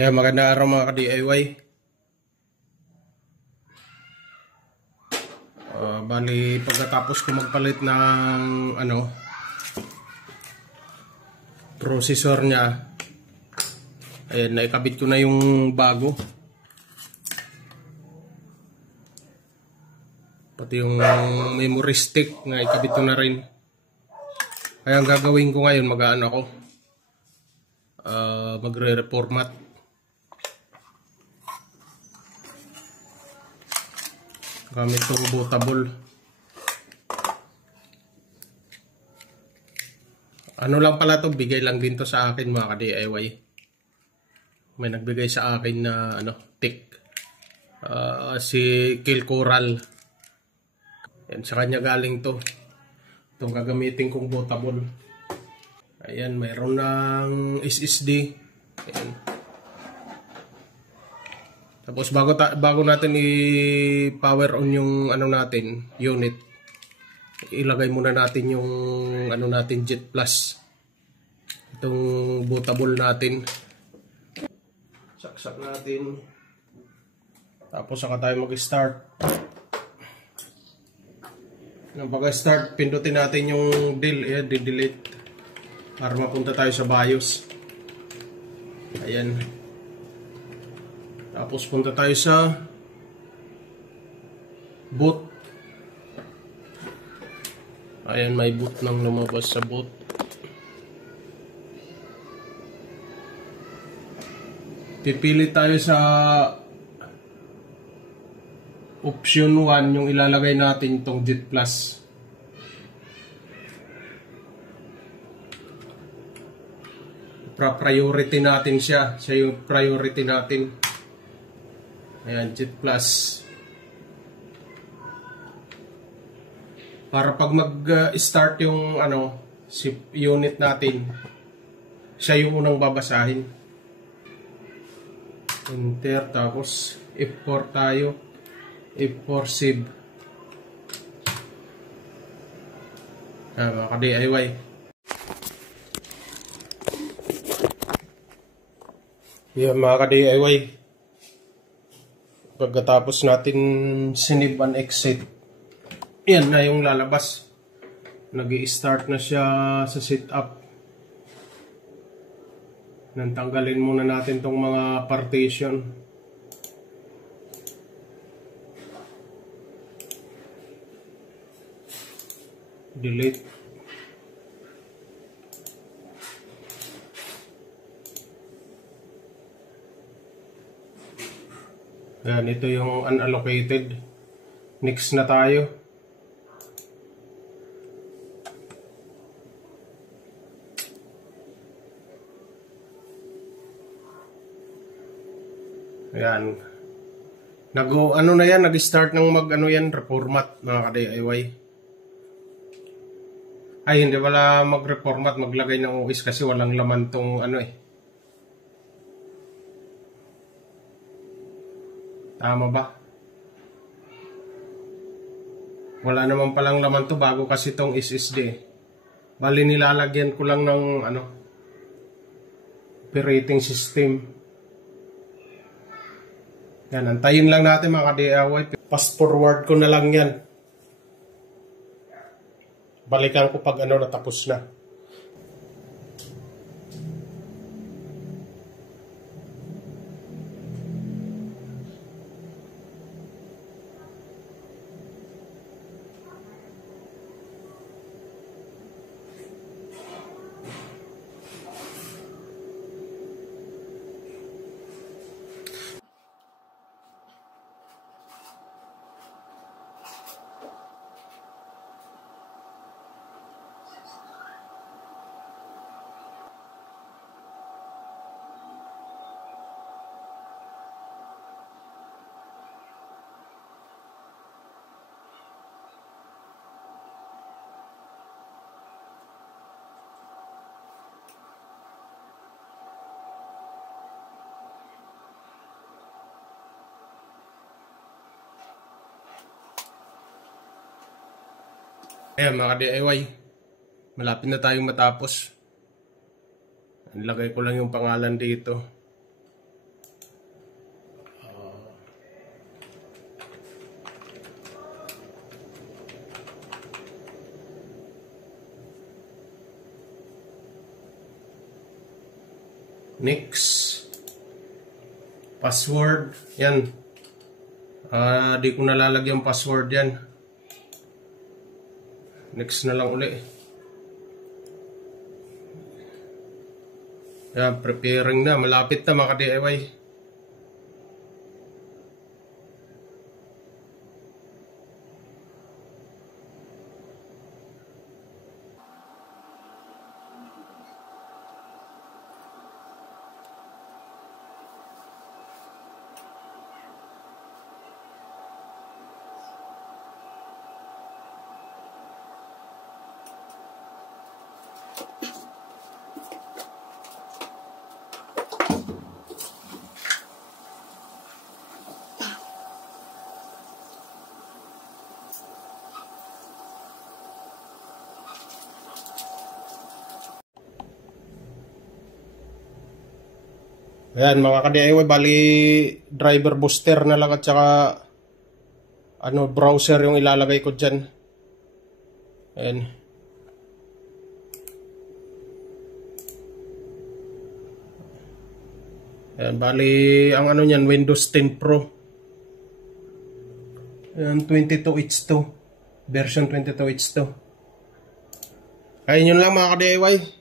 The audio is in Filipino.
Kaya magandang araw mga ka-DIY. Bali pagkatapos ko magpalit ng processor niya, ayan, naikabit ko na yung bago. Pati yung memory stick na ikabit ko na rin. Kaya ang gagawin ko ngayon, magre-reformat. Gamit itong bootable. Ano lang pala to, bigay lang din to sa akin mga ka-DIY. May nagbigay sa akin na tick. Si Kill Coral. Yan, sa kanya galing to. Itong gagamitin kong bootable. Ayan, mayroon ng SSD. Ayan. Tapos bago natin i-power on yung unit, ilagay muna natin yung Jet Plus. Itong bootable natin. Saksak natin. Tapos saka tayo mag-start. Nang pag-start, pindutin natin yung delete para mapunta tayo sa BIOS. Ayan. Tapos punta tayo sa boot. Ayan, may boot nang lumabas sa boot. Pipili tayo sa option 1, yung ilalagay natin itong Jet Plus. Priority natin siya. Siya yung priority natin. Ayan, Jet Plus. Para pag mag-start yung unit natin, siya yung unang babasahin. Enter, tapos F4 tayo. F4 save. Mga ka-DIY. Yan mga ka-DIY. Pagkatapos natin sinave and exit, yan na yung lalabas. Nag-i-start na siya sa setup. Nantanggalin muna natin tong mga partition. Delete. Yan, ito yung unallocated. Next na tayo. Ayan. Nag-start ng reformat mga ka-DIY. Ay, hindi wala mag-reformat, maglagay ng OS kasi walang laman tong Tama ba? Wala naman palang laman to, bago kasi tong SSD. Bali nilalagyan ko lang ng operating system. Yan, antayin lang natin mga ka-DIY. Fast forward ko na lang yan. Balikan ko pag natapos na. Ayan mga ka-DIY, malapit na tayong matapos. Nilagay ko lang yung pangalan dito. Next. Password. Yan. Di ko nalalagyan password yan. Next na lang uli. Yan, preparing na. Malapit na mga ka-DIY. Ayan mga ka-DIY, bali driver booster na lang at saka browser yung ilalagay ko dyan. Ayan. Ayan, bali ang niyan, Windows 10 Pro. Ayan, 22H2. Version 22H2. Ayun yun lang mga ka-DIY.